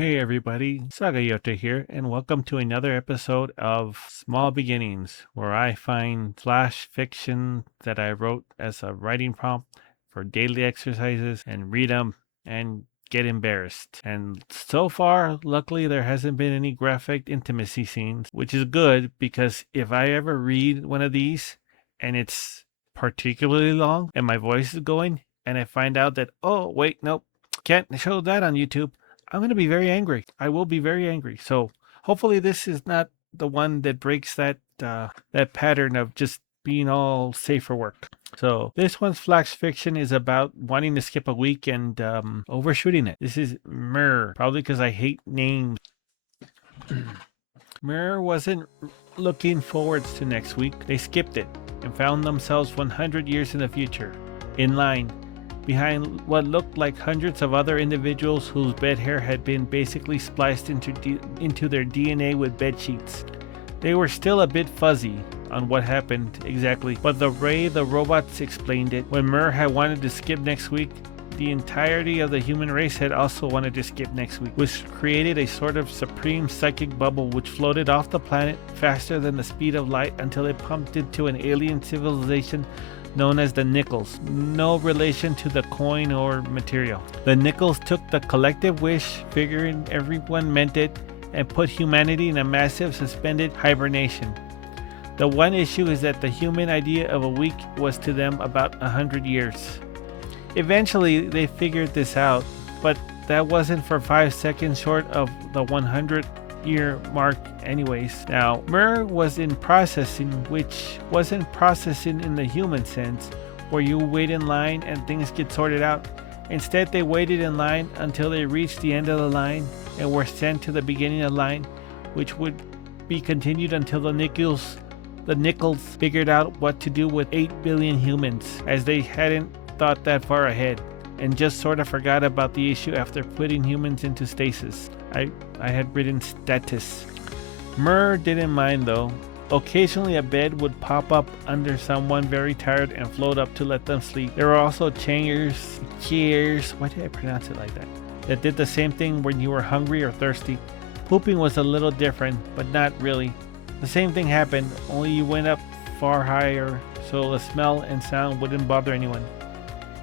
Hey everybody, Sagayota here, and welcome to another episode of Small Beginnings, where I find flash fiction that I wrote as a writing prompt for daily exercises and read them and get embarrassed. And so far, luckily, there hasn't been any graphic intimacy scenes, which is good because if I ever read one of these and it's particularly long and my voice is going, and I find out that, oh, wait, nope, can't show that on YouTube. I'm going to be very angry. I will be very angry. So hopefully this is not the one that breaks that pattern of just being all safe for work. So this one's flash fiction is about wanting to skip a week and overshooting it. This is Miir, probably because I hate names. Miir wasn't looking forwards to next week. They skipped it and found themselves 100 years in the future, in line, behind what looked like hundreds of other individuals whose bed hair had been basically spliced into their DNA with bed sheets. They were still a bit fuzzy on what happened exactly, but the way the robots explained it, when Miir had wanted to skip next week, the entirety of the human race had also wanted to skip next week, which created a sort of supreme psychic bubble which floated off the planet faster than the speed of light until it pumped into an alien civilization known as the Nickels, no relation to the coin or material. The Nickels took the collective wish, figuring everyone meant it, and put humanity in a massive suspended hibernation. The one issue is that the human idea of a week was to them about 100 years. Eventually, they figured this out, but that wasn't for 5 seconds short of the 100-year mark anyways. Now, Miir was in processing, which wasn't processing in the human sense, where you wait in line and things get sorted out. Instead, they waited in line until they reached the end of the line and were sent to the beginning of the line, which would be continued until the Nickels figured out what to do with 8 billion humans, as they hadn't thought that far ahead, and just sort of forgot about the issue after putting humans into stasis. I had written status. Miir didn't mind though. Occasionally a bed would pop up under someone very tired and float up to let them sleep. There were also chairs, why did I pronounce it like that did the same thing when you were hungry or thirsty. Pooping was a little different, but not really. The same thing happened, only you went up far higher, so the smell and sound wouldn't bother anyone.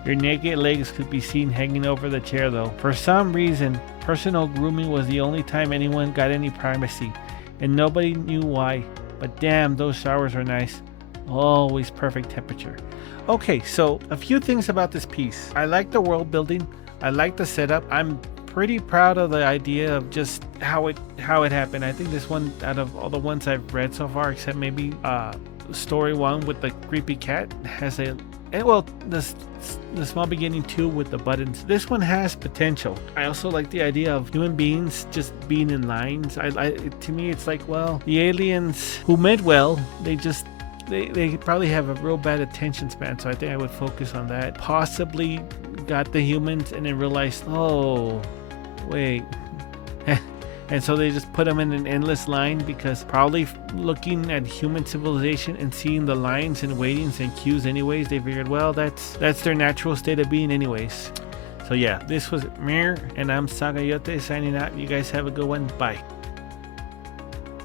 Your naked legs could be seen hanging over the chair though. For some reason, personal grooming was the only time anyone got any privacy, and nobody knew why. But damn, those showers are nice. Always perfect temperature. Okay, so a few things about this piece. I like the world building. I like the setup. I'm pretty proud of the idea of just how it happened. I think this one, out of all the ones I've read so far, except maybe story one with the creepy cat, has the Small Beginning 2 with the buttons. This one has potential. I also like the idea of human beings just being in lines. To me, it's like, well, the aliens who meant well, they probably have a real bad attention span. So I think I would focus on that. Possibly got the humans and then realized, oh, wait. And so they just put them in an endless line, because probably looking at human civilization and seeing the lines and waitings and queues anyways, they figured, well, that's their natural state of being anyways. So yeah, this was Miir, and I'm Sagayote signing out. You guys have a good one. Bye.